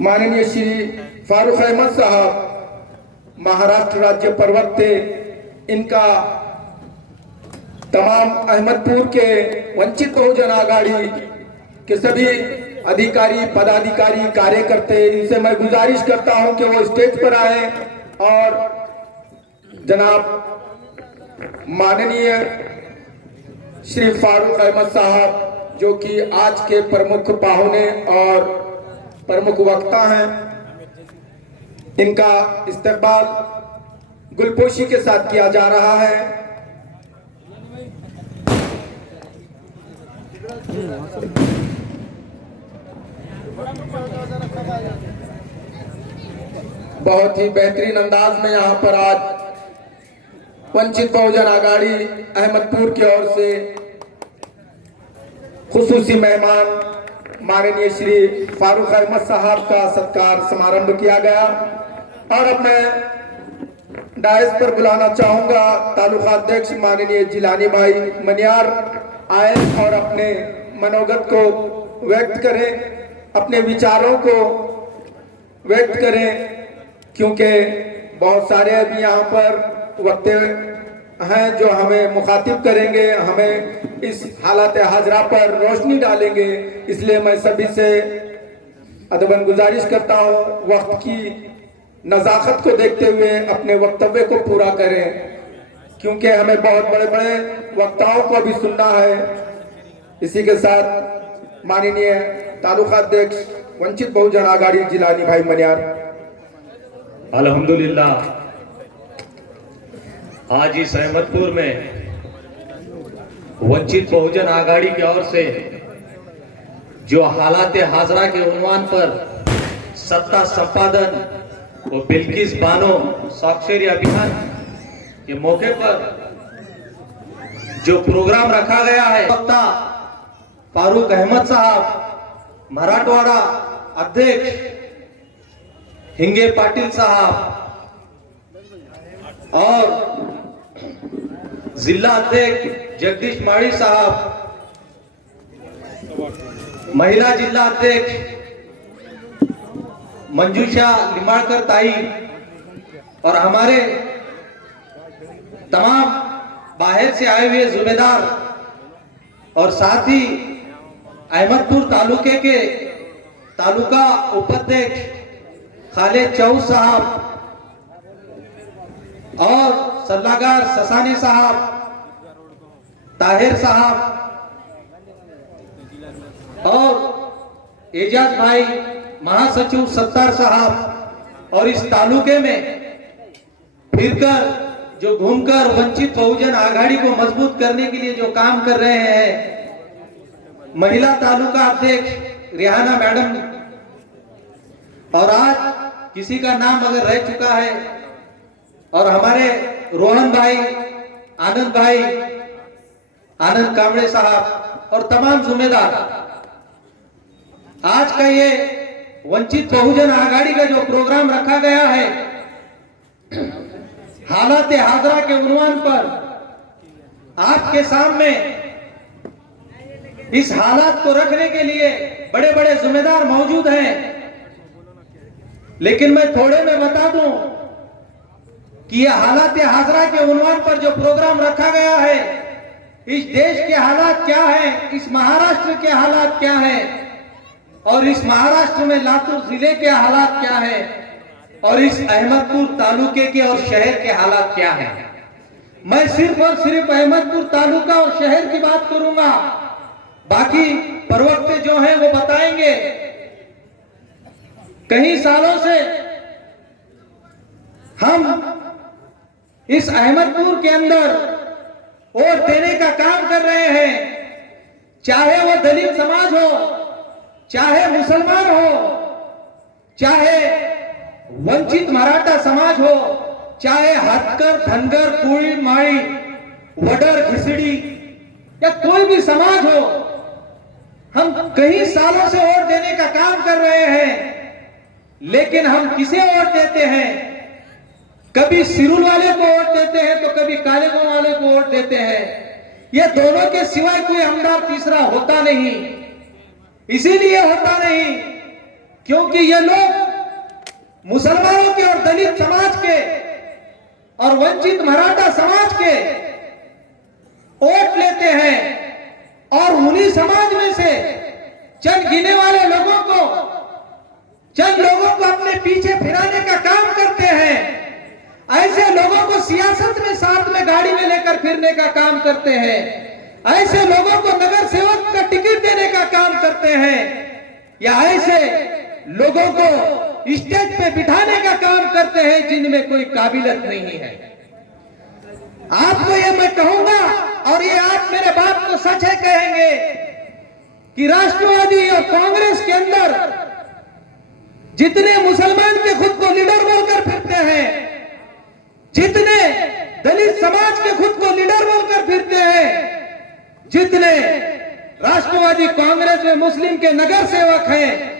माननीय श्री फारूक अहमद साहब महाराष्ट्र राज्य प्रवक्ते, इनका तमाम अहमदपुर के वंचित बहुजन आघाड़ी के सभी अधिकारी, पदाधिकारी, कार्यकर्ते, इनसे मैं गुजारिश करता हूं कि वो स्टेज पर आए और जनाब माननीय श्री फारूक अहमद साहब जो कि आज के प्रमुख पाहुने और प्रमुख वक्ता हैं, इनका इस्तकबाल गुलपोशी के साथ किया जा रहा है। बहुत ही बेहतरीन अंदाज में यहाँ पर आज वंचित बहुजन आघाड़ी अहमदपुर की ओर से खुसूसी मेहमान माननीय श्री फारूक अहमद साहब का सत्कार समारंभ किया गया। और अब मैं डायस पर बुलाना चाहूंगा तालुका अध्यक्ष माननीय जिलानी भाई मनियार आए और अपने मनोगत को व्यक्त करें, अपने विचारों को व्यक्त करें, क्योंकि बहुत सारे अभी यहाँ पर वक्तव्य हैं जो हमें मुखातिब करेंगे, हमें इस हालत हाजरा पर रोशनी डालेंगे। इसलिए मैं सभी से अदबन गुजारिश करता हूँ, वक्त की नज़ाकत को देखते हुए अपने वक्तव्य को पूरा करें, क्योंकि हमें बहुत बड़े बड़े वक्ताओं को भी सुनना है। इसी के साथ माननीय तालुका अध्यक्ष वंचित बहुजन आघाड़ी जिलानी भाई मनियार। अल्हम्दुलिल्लाह, आज इस अहमदपुर में वंचित बहुजन आघाड़ी की ओर से जो हालात हाजरा के उन्वान पर सत्ता संपादन और बिल्किस बानो साक्षरी अभियान के मौके पर जो प्रोग्राम रखा गया है, वक्ता फारूक अहमद साहब, मराठवाड़ा अध्यक्ष हिंगे पाटिल साहब और जिला अध्यक्ष जगदीश माड़ी साहब, महिला जिला अध्यक्ष मंजूषा लिमाड़कर ताई और हमारे तमाम बाहर से आए हुए जिम्मेदार और साथ ही अहमदपुर तालुके के तालुका उपाध्यक्ष खालिद चौस साहब और सल्लागार ससानी साहब, ताहिर साहब और एजाज भाई, महासचिव सत्तार साहब, और इस तालुके में फिरकर जो घूमकर वंचित बहुजन आघाड़ी को मजबूत करने के लिए जो काम कर रहे हैं, महिला तालुका अध्यक्ष रिहाना मैडम, और आज किसी का नाम अगर रह चुका है, और हमारे रोहन भाई, आनंद कामड़े साहब और तमाम जिम्मेदार। आज का ये वंचित बहुजन आघाड़ी का जो प्रोग्राम रखा गया है, हालात हाजरा के उन्वान पर आपके सामने इस हालात को रखने के लिए बड़े बड़े जिम्मेदार मौजूद हैं, लेकिन मैं थोड़े में बता दूं कि यह हालात हाजरा के उन्वान पर जो प्रोग्राम रखा गया है, इस देश के हालात क्या है, इस महाराष्ट्र के हालात क्या है, और इस महाराष्ट्र में लातूर जिले के हालात क्या है, और इस अहमदपुर तालुके के और शहर के हालात क्या है। मैं सिर्फ और सिर्फ अहमदपुर तालुका और शहर की बात करूंगा, बाकी प्रवक्ते जो हैं वो बताएंगे। कई सालों से हम इस अहमदपुर के अंदर वोट देने का काम कर रहे हैं, चाहे वो दलित समाज हो, चाहे मुसलमान हो, चाहे वंचित मराठा समाज हो, चाहे हथकर, धनगर, कुड़ी, माई, वडर, घिसड़ी या कोई भी समाज हो, हम कई सालों से वोट देने का काम कर रहे हैं। लेकिन हम किसे वोट देते हैं? कभी सिरुल वाले को वोट देते हैं तो कभी कालेगांव वाले को वोट देते हैं। ये दोनों के सिवाय कोई हमदार तीसरा होता नहीं। इसीलिए होता नहीं क्योंकि ये लोग मुसलमानों के और दलित समाज के और वंचित मराठा समाज के वोट लेते हैं और उन्हीं समाज में से चंद गिने वाले लोगों को अपने पीछे फिराने का काम करते हैं। ऐसे लोगों को सियासत में साथ में गाड़ी में लेकर फिरने का काम करते हैं। ऐसे लोगों को नगर सेवक का टिकट देने का काम करते हैं या ऐसे लोगों को स्टेज पे बिठाने का काम करते हैं जिनमें कोई काबिलियत नहीं है। आपको ये मैं कहूंगा और ये आप मेरे बात को सच है कहेंगे कि राष्ट्रवादी और कांग्रेस के अंदर जितने मुसलमान के खुद को लीडर बोलकर फिरते हैं, जितने दलित समाज के खुद को लीडर बोलकर फिरते हैं, जितने राष्ट्रवादी कांग्रेस में मुस्लिम के नगर सेवक हैं,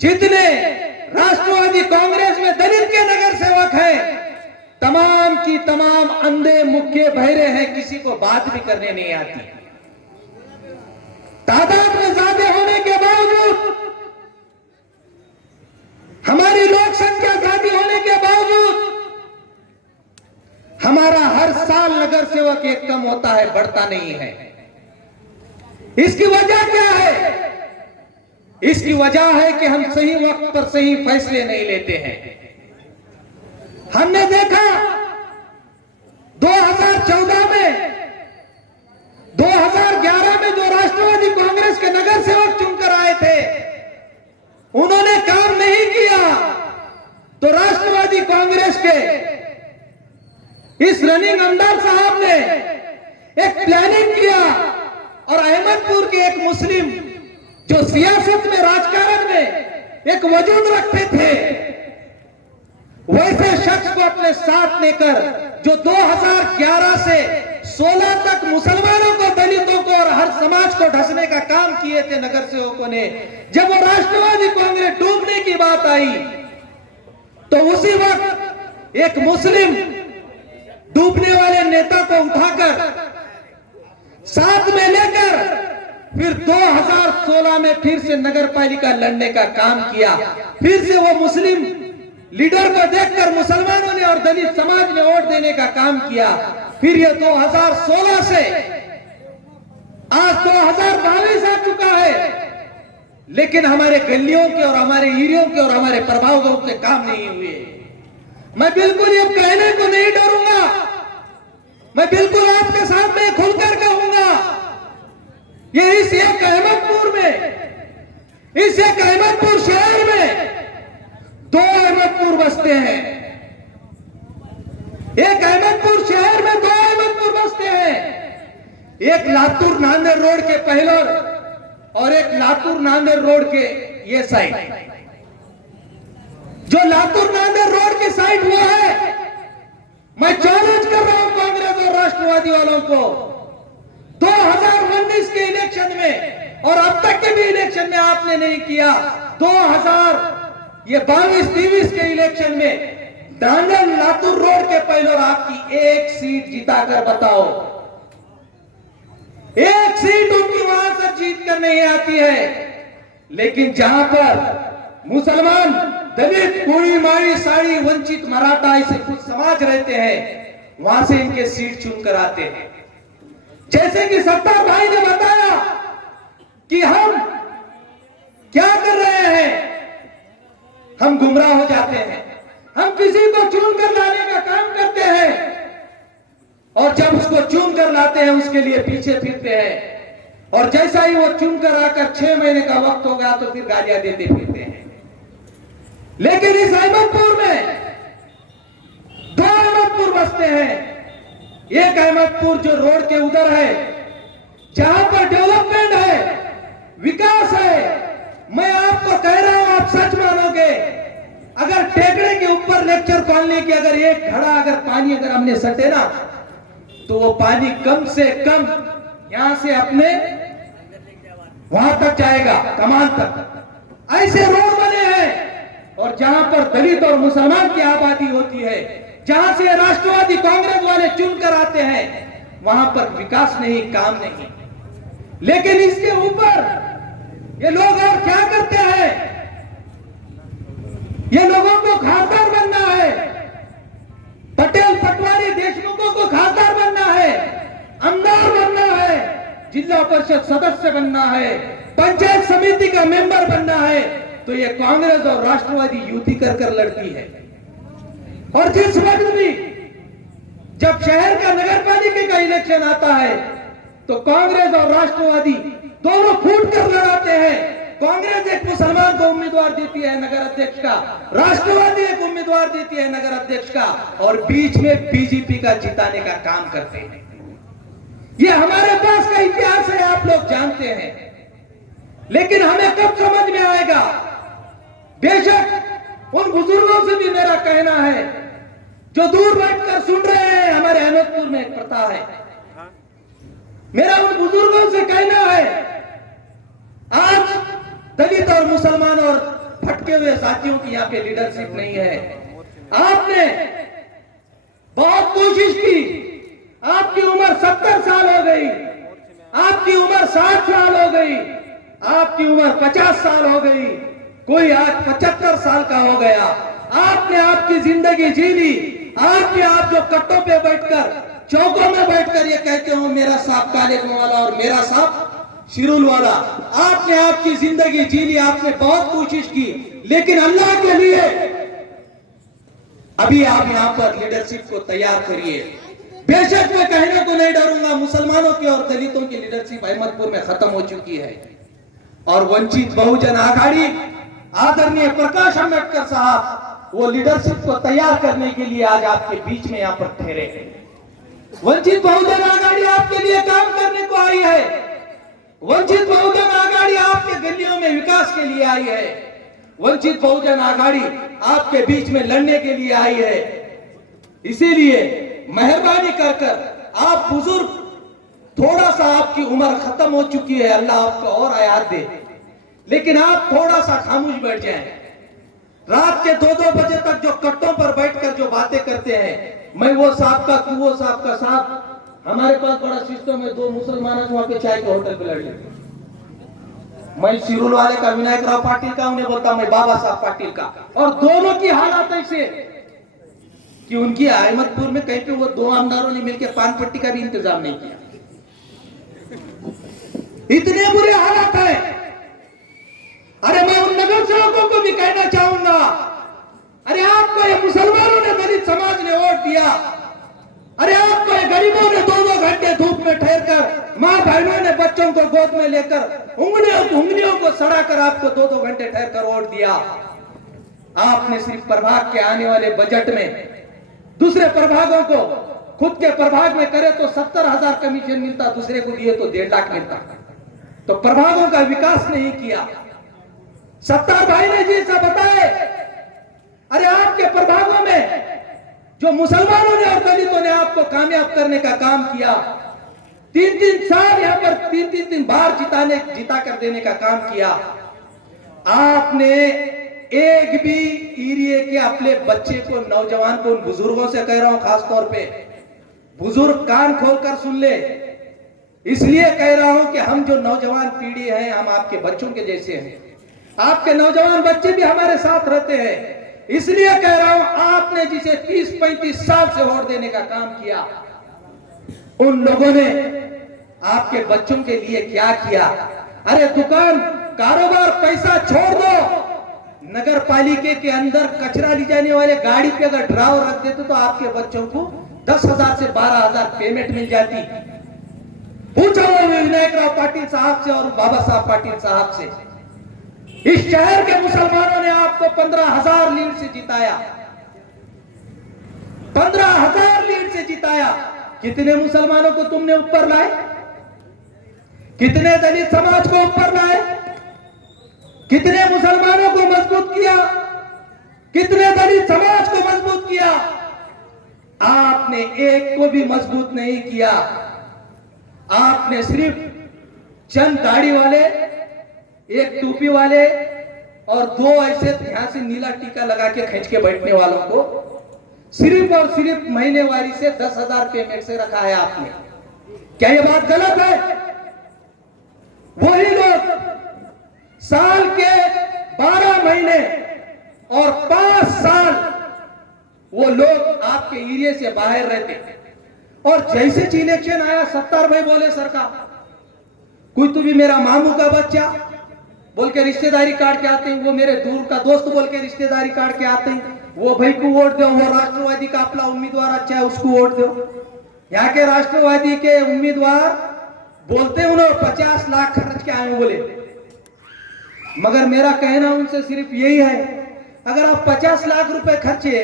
जितने राष्ट्रवादी कांग्रेस में दलित के नगर सेवक हैं, तमाम की तमाम अंधे मुक्के बहरे हैं, किसी को बात भी करने नहीं आती। तादाद में ज्यादा होने के बावजूद, हमारी लोक संख्या ज्यादा होने के बावजूद हमारा हर साल नगर सेवक एक कम होता है, बढ़ता नहीं है। इसकी वजह क्या है? इसकी वजह है कि हम सही वक्त पर सही फैसले नहीं लेते हैं। हमने देखा 2014 में, 2011 में जो राष्ट्रवादी कांग्रेस के नगर सेवक चुनकर आए थे, उन्होंने काम नहीं किया तो राष्ट्रवादी कांग्रेस के इस रनिंग आमदार साहब ने एक प्लानिंग किया और अहमदपुर के एक मुस्लिम जो सियासत में, राजकारण में एक वजूद रखते थे, वैसे शख्स को अपने साथ लेकर जो 2011 से 16 तक मुसलमानों को, दलितों को और हर समाज को ढसने का काम किए थे नगर सेवकों ने, जब वो राष्ट्रवादी कांग्रेस डूबने की बात आई तो उसी वक्त एक मुस्लिम डूबने वाले नेता को उठाकर साथ में लेकर फिर 2016 में फिर से नगर पालिका लड़ने का काम किया। फिर से वो मुस्लिम लीडर को देखकर मुसलमानों ने और दलित समाज ने वोट देने का काम किया। फिर ये 2016 से आज 2022 आ चुका है, लेकिन हमारे गलियों के और हमारे एरियों के और हमारे प्रभावों के काम नहीं हुए। मैं बिल्कुल ये कहने को नहीं डरूंगा, मैं बिल्कुल आपके सामने खुलकर कहूंगा, ये इस एक अहमदपुर में, इस एक अहमदपुर शहर में 2 अहमदपुर बसते हैं। एक अहमदपुर शहर में 2 अहमदपुर बसते हैं। एक लातूर नांदेड़ रोड के पहलोर और एक लातूर नांदेड़ रोड के ये साइड। जो लातूर नांदेड़ रोड की साइड वो है, मैं चैलेंज कर रहा हूं कांग्रेस और राष्ट्रवादी वालों को, 2019 के इलेक्शन में और अब तक के भी इलेक्शन में आपने नहीं किया, 2022-23 के इलेक्शन में नांदेड़ लातूर रोड के पहलोर आपकी एक सीट जिताकर बताओ। एक सीट उनकी वहां से जीत कर नहीं आती है, लेकिन जहां पर मुसलमान, दलित, कुड़ी, माड़ी, साड़ी, वंचित, मराठा ऐसे कुछ समाज रहते हैं, वहां से इनके सीट चुनकर आते हैं। जैसे कि सत्तार भाई ने बताया कि हम क्या कर रहे हैं, हम गुमराह हो जाते हैं, हम किसी को चुनकर लाने का काम करते हैं और जब उसको चुन कर लाते हैं उसके लिए पीछे फिरते हैं और जैसा ही वो चुन कर आकर 6 महीने का वक्त हो गया तो फिर गालियां देते फिरते हैं। लेकिन इस अहमदपुर में 2 अहमदपुर बसते हैं। एक अहमदपुर जो रोड के उधर है, जहां पर डेवलपमेंट है, विकास है। मैं आपको कह रहा हूं, आप सच मानोगे, अगर टेकड़े के ऊपर लेक्चर कॉलोनी की अगर एक घड़ा अगर पानी अगर हमने सटे ना, तो वो पानी कम से कम यहां से अपने वहां तक जाएगा, कमान तक। ऐसे रोड बने हैं और जहां पर दलित और मुसलमान की आबादी होती है, जहां से राष्ट्रवादी कांग्रेस वाले चुनकर आते हैं, वहां पर विकास नहीं, काम नहीं। लेकिन इसके ऊपर ये लोग और क्या करते हैं? ये लोगों को खासदार बनना है, पटेल पटवारी देशमुखों को खासदार बनना है, आमदार बनना है, जिला परिषद सदस्य बनना है, पंचायत समिति का मेंबर बनना है, तो ये कांग्रेस और राष्ट्रवादी युति कर कर लड़ती है। और जिस वक्त भी जब शहर का नगर पालिका का इलेक्शन आता है तो कांग्रेस और राष्ट्रवादी दोनों फूट कर लड़ाते हैं। कांग्रेस एक मुसलमान को उम्मीदवार देती है नगर अध्यक्ष का, राष्ट्रवादी एक उम्मीदवार देती है नगर अध्यक्ष का, और बीच में बीजेपी का जिताने का काम करते हैं। ये हमारे पास का इतिहास है, आप लोग जानते हैं। लेकिन हमें कब समझ में आएगा? बेशक उन बुजुर्गों से भी मेरा कहना है जो दूर बैठकर सुन रहे हैं, हमारे अहमदपुर में एक प्रथा है, मेरा उन बुजुर्गों से कहना है, आज दलित और मुसलमान और भटके हुए साथियों की यहाँ पे लीडरशिप नहीं है। आपने बहुत कोशिश की, आपकी उम्र 70 साल हो गई, आपकी उम्र 60 साल हो गई, आपकी उम्र 50 साल हो गई, कोई आज 75 साल का हो गया। आपने आपकी जिंदगी जी ली। आपने आप जो कट्टों पे बैठकर, चौकों में बैठकर ये कहते हो मेरा साहब कालेज वाला और मेरा साहब शिरुल वाला, आपने आपकी जिंदगी जी ली, आपने बहुत कोशिश की, लेकिन अल्लाह के लिए अभी आप यहाँ पर लीडरशिप को तैयार करिए। बेशक मैं कहने को नहीं डरूंगा, मुसलमानों की और दलितों की लीडरशिप अहमदपुर में खत्म हो चुकी है, और वंचित बहुजन आघाड़ी आदरणीय प्रकाश अंबेडकर साहब वो लीडरशिप को तैयार करने के लिए आज आपके बीच में यहाँ पर ठहरे हैं। वंचित बहुजन आघाड़ी आपके लिए काम करने को आई है। वंचित बहुजन आघाड़ी आपके गलियों में विकास के लिए आई है। वंचित बहुजन आघाड़ी आपके बीच में लड़ने के लिए आई है। इसीलिए मेहरबानी कर कर आप बुजुर्ग, थोड़ा सा आपकी उम्र खत्म हो चुकी है, अल्लाह आपको और आयात दे, लेकिन आप थोड़ा सा खामोश बैठ जाएं। रात के 2-2 बजे तक जो कट्टों पर बैठकर जो बातें करते हैं, मैं वो साहब का तू वो साहब का साहब, हमारे पास बड़ा सिस्टम है, 2 मुसलमान वहां पे चाय के होटल पे लड़ लेते। मैं सिरुल वाले का विनायक राव पाटिल का उन्हें बोलता, मैं बाबा साहब पाटिल का, और दोनों की हालत ऐसे कि उनकी अहमदपुर में कहीं पे वो 2 आमदारों ने मिलकर पान पट्टी का भी इंतजाम नहीं किया। इतने बुरे हालात हैं। अरे मैं उन नगर सेवकों को भी कहना चाहूंगा, अरे आपको ये मुसलमानों ने, दलित समाज ने वोट दिया, अरे आपको ये गरीबों ने 2-2 घंटे धूप में ठहरकर, माँ बहनों ने बच्चों को गोद में लेकर उंगलियों को सड़ाकर आपको 2-2 घंटे ठहरकर वोट दिया। आपने सिर्फ प्रभाग के आने वाले बजट में दूसरे प्रभागों को, खुद के प्रभाग में करे तो 70,000 कमीशन मिलता, दूसरे को दिए तो 1.5 लाख मिलता। तो प्रभागों का विकास नहीं किया। सत्तार भाई ने जी ऐसा बताए, अरे आपके प्रभागों में जो मुसलमानों ने और दलितों ने आपको कामयाब करने का काम किया, 3-3 साल यहाँ पर 3-3 बार जिता कर देने का काम किया। आपने एक भी एरिया के अपने बच्चे को, नौजवान को, उन बुजुर्गों से कह रहा हूं, खास तौर पे बुजुर्ग कान खोलकर सुन ले, इसलिए कह रहा हूं कि हम जो नौजवान पीढ़ी है, हम आपके बच्चों के जैसे हैं। आपके नौजवान बच्चे भी हमारे साथ रहते हैं, इसलिए कह रहा हूं, आपने जिसे 30-35 साल से वोट देने का काम किया, उन लोगों ने आपके बच्चों के लिए क्या किया? अरे दुकान, कारोबार, पैसा छोड़ दो, नगर पालिका के अंदर कचरा ले जाने वाले गाड़ी पे अगर ड्राइवर रख देते तो आपके बच्चों को 10,000 से 12,000 पेमेंट मिल जाती। पूछा हुआ विनायक राव पाटिल साहब से और बाबा साहब पाटिल साहब से। इस शहर के मुसलमानों ने आपको 15,000 लीड से जिताया, 15,000 लीड से जिताया। कितने मुसलमानों को तुमने ऊपर लाए? कितने दलित समाज को ऊपर लाए? कितने मुसलमानों को मजबूत किया? कितने दलित समाज को मजबूत किया? आपने एक को भी मजबूत नहीं किया। आपने सिर्फ चंद दाढ़ी वाले, एक टोपी वाले और 2 ऐसे यहां से नीला टीका लगा के खींच के बैठने वालों को सिर्फ और सिर्फ महीनेवारी से 10,000 पेमेंट से रखा है आपने। क्या ये बात गलत है? वही लोग साल के 12 महीने और 5 साल वो लोग आपके एरिया से बाहर रहते, और जैसे ही इलेक्शन आया सत्तार भाई बोले सरकार कोई तो भी मेरा मामू का बच्चा बोल के रिश्तेदारी काट के आते हैं, वो मेरे दूर का दोस्त बोल के रिश्तेदारी काट के आते हैं, वो भाई को वोट दो, वो राष्ट्रवादी का अपना उम्मीदवार अच्छा है उसको वोट दो। यहाँ के राष्ट्रवादी के उम्मीदवार बोलते हैं उन्होंने 50 लाख खर्च के आए बोले, मगर मेरा कहना उनसे सिर्फ यही है, अगर आप 50 लाख रुपए खर्चे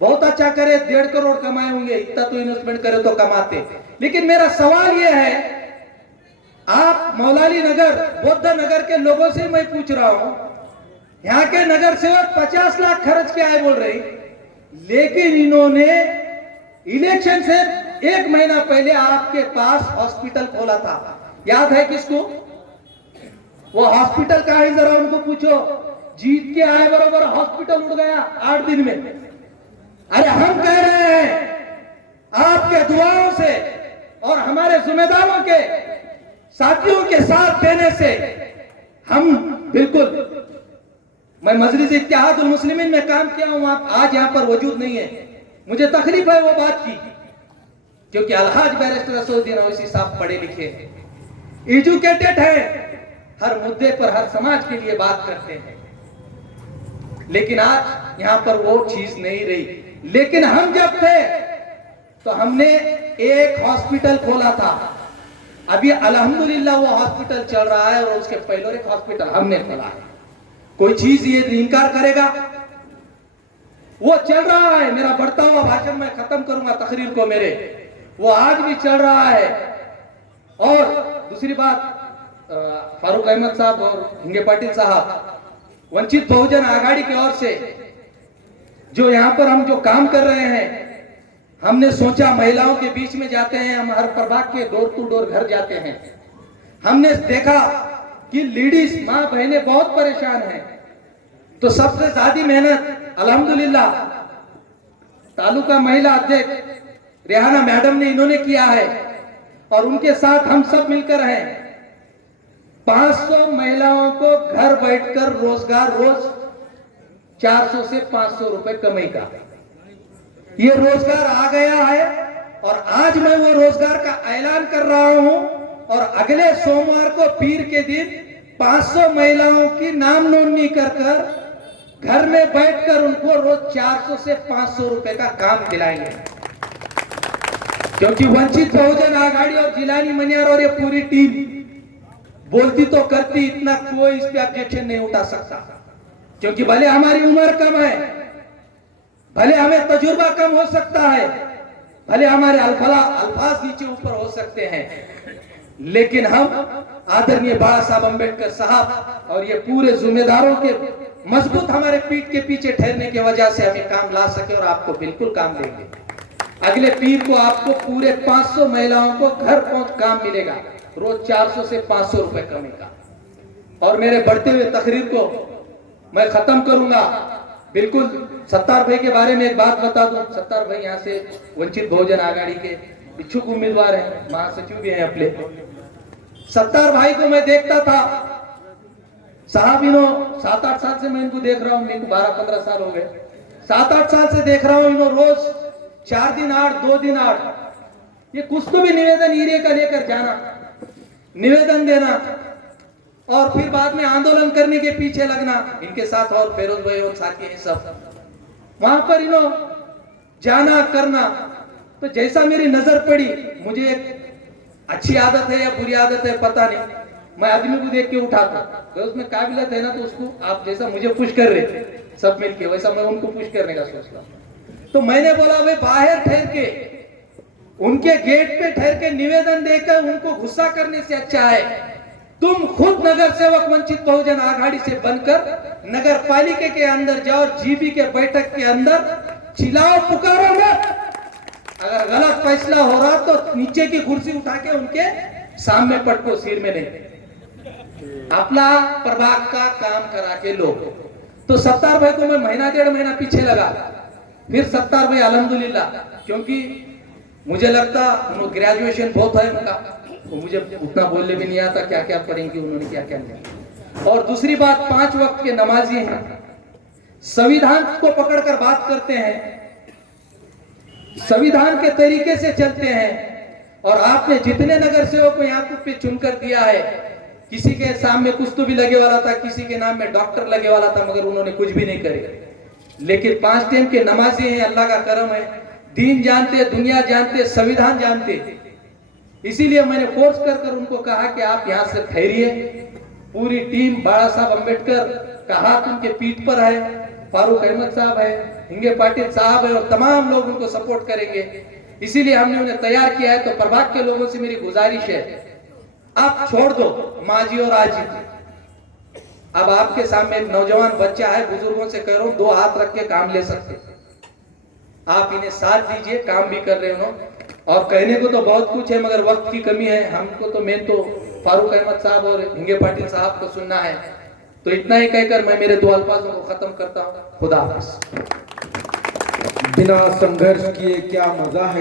बहुत अच्छा करे, 1.5 करोड़ कमाए होंगे, इतना तो इन्वेस्टमेंट करे तो कमाते। लेकिन मेरा सवाल यह है, आप मौलाली नगर बौद्ध नगर के लोगों से मैं पूछ रहा हूं, यहाँ के नगर सेवक 50 लाख खर्च के आए बोल रहे, लेकिन इन्होंने इलेक्शन से 1 महीना पहले आपके पास हॉस्पिटल खोला था, याद है किसको? वो हॉस्पिटल का है, जरा उनको पूछो, जीत के आए बरोबर हॉस्पिटल उड़ गया 8 दिन में। अरे हम कह रहे हैं आपके दुआओं से और हमारे जिम्मेदारों के साथियों के साथ देने से हम बिल्कुल, मैं मजलिस इत्तेहादुल मुस्लिमीन में काम किया हूं, आप आज यहां पर वजूद नहीं है, मुझे तकलीफ है वो बात की, क्योंकि अलहाज बैरिस्टर असदुद्दीन ओवैसी साहब पढ़े लिखे हैं, एजुकेटेड है, हर मुद्दे पर हर समाज के लिए बात करते हैं, लेकिन आज यहां पर वो चीज नहीं रही। लेकिन हम जब थे तो हमने एक हॉस्पिटल खोला था, अभी अल्हम्दुलिल्लाह वो हॉस्पिटल चल रहा है, और उसके पहले एक हॉस्पिटल हमने खोला है। कोई चीज ये इनकार करेगा? वो चल रहा है। मेरा बढ़ता हुआ भाषण मैं खत्म करूंगा तकरीर को मेरे, वो आज भी चल रहा है। और दूसरी बात, फारूक अहमद साहब और हिंगे पाटिल साहब, वंचित बहुजन आघाड़ी की ओर से जो यहाँ पर हम जो काम कर रहे हैं, हमने सोचा महिलाओं के बीच में जाते हैं, हम हर प्रभाग के डोर टू डोर घर जाते हैं, हमने देखा कि लेडीज माँ बहनें बहुत परेशान हैं, तो सबसे ज्यादा मेहनत अल्हम्दुलिल्लाह तालुका महिला अध्यक्ष रेहाना मैडम ने इन्होंने किया है, और उनके साथ हम सब मिलकर हैं। 500 महिलाओं को घर बैठकर रोजगार, रोज 400 से 500 रुपए कमाई का ये रोजगार आ गया है, और आज मैं वो रोजगार का ऐलान कर रहा हूं, और अगले सोमवार को पीर के दिन 500 महिलाओं की नाम नोंदणी कर घर में बैठकर उनको रोज 400 से 500 रुपए का काम दिलाएंगे, क्योंकि वंचित बहुजन आघाड़ी और जिलानी मनियार और ये पूरी टीम बोलती तो करती, इतना कोई इस पे ऑब्जेक्शन नहीं उठा सकता, क्योंकि भले हमारी उम्र कम है, भले हमें तजुर्बा कम हो सकता है, भले हमारे अल्फाज नीचे ऊपर हो सकते हैं, लेकिन हम आदरणीय बाबा साहब अम्बेडकर साहब और ये पूरे जिम्मेदारों के मजबूत हमारे पीठ के पीछे ठहरने की वजह से हमें काम ला सके, और आपको बिल्कुल काम देंगे। अगले पीर को आपको पूरे 500 महिलाओं को घर पहुंच काम मिलेगा, रोज 400 से 500 रुपए कमी का। और मेरे बढ़ते हुए तकरीर को मैं खत्म करूंगा। बिल्कुल सत्तार भाई के बारे में एक बात बता दूं, सत्तार भाई यहाँ से वंचित बहुजन आघाड़ी के इच्छुक उम्मीदवार हैं, महासचिव भी हैं अपने। सत्तार भाई को मैं देखता था साहब, 7-8 साल से मैं इनको देख रहा हूँ, मेरे को 12-15 साल हो गए, 7-8 साल से देख रहा हूँ, रोज 4 दिन 8, 2 दिन 8, ये कुछ तो भी निवेदन एरिया का लेकर जाना, निवेदन देना, और फिर बाद में आंदोलन करने के पीछे लगना इनके साथ, और फेरोज भाई और साथी हैं सब, वहां पर जाना करना। तो जैसा मेरी नजर पड़ी, मुझे एक अच्छी आदत है या बुरी आदत है पता नहीं, मैं आदमी को देख के उठाता, तो उसमें काबिलियत है ना, तो उसको आप जैसा मुझे पुश कर रहे सब मिलके, वैसा मैं उनको पुश करने का सोच रहा। तो मैंने बोला भाई बाहर ठहर के, उनके गेट पे ठहर के निवेदन देकर उनको गुस्सा करने से अच्छा है तुम खुद नगर सेवक वंचित बहुजन आघाड़ी से बनकर नगर पालिका के अंदर जाओ, जीबी के बैठक के अंदर चिल्लाओ, पुकारो मत। अगर गलत फैसला हो रहा तो नीचे की कुर्सी उठा के उनके सामने पटको, सिर में नहीं, अपना प्रभाग का काम करा के लो। तो सत्तार भाई को मैं महीना 1.5 महीना पीछे लगा, फिर सत्तार भाई अल्हम्दुलिल्लाह, क्योंकि मुझे लगता ग्रेजुएशन बहुत है उनका, तो मुझे उतना बोलने भी नहीं आता क्या क्या पढ़ेंगे उन्होंने, क्या क्या नहीं। और दूसरी बात, 5 वक्त के नमाजी हैं, संविधान को पकड़कर बात करते हैं, संविधान के तरीके से चलते हैं। और आपने जितने नगर सेवक को यहाँ पे चुनकर दिया है, किसी के सामने कुछ तो भी लगे वाला था, किसी के नाम में डॉक्टर लगे वाला था, मगर उन्होंने कुछ भी नहीं करे। लेकिन 5 टाइम के नमाजी हैं, अल्लाह का करम है, दीन जानते, दुनिया जानते, संविधान जानते। इसीलिए मैंने फोर्स कर उनको कहा कि आप यहाँ से ठहरिए। पूरी टीम, बाड़ा साहब अंबेडकर का हाथ उनके पीठ पर है, फारूक अहमद साहब है, हिंगे पाटिल साहब है, और तमाम लोग उनको सपोर्ट करेंगे। इसीलिए हमने उन्हें तैयार किया है। तो प्रभाग के लोगों से मेरी गुजारिश है, आप छोड़ दो माजी और आजी। अब आपके सामने एक नौजवान बच्चा है, बुजुर्गों से कह रहा हूं, 2 हाथ रख के काम ले सकते, आप इन्हें साथ दीजिए, काम भी कर रहे हो। और कहने को तो बहुत कुछ है, मगर वक्त की कमी है। हमको तो मेन तो फारूक अहमद साहब और हिंगे पाटिल साहब को सुनना है। तो इतना ही कहकर मैं मेरे 2 अल्फाजों को खत्म करता हूं। खुदा हाफिज। बिना संघर्ष किए क्या मजा है।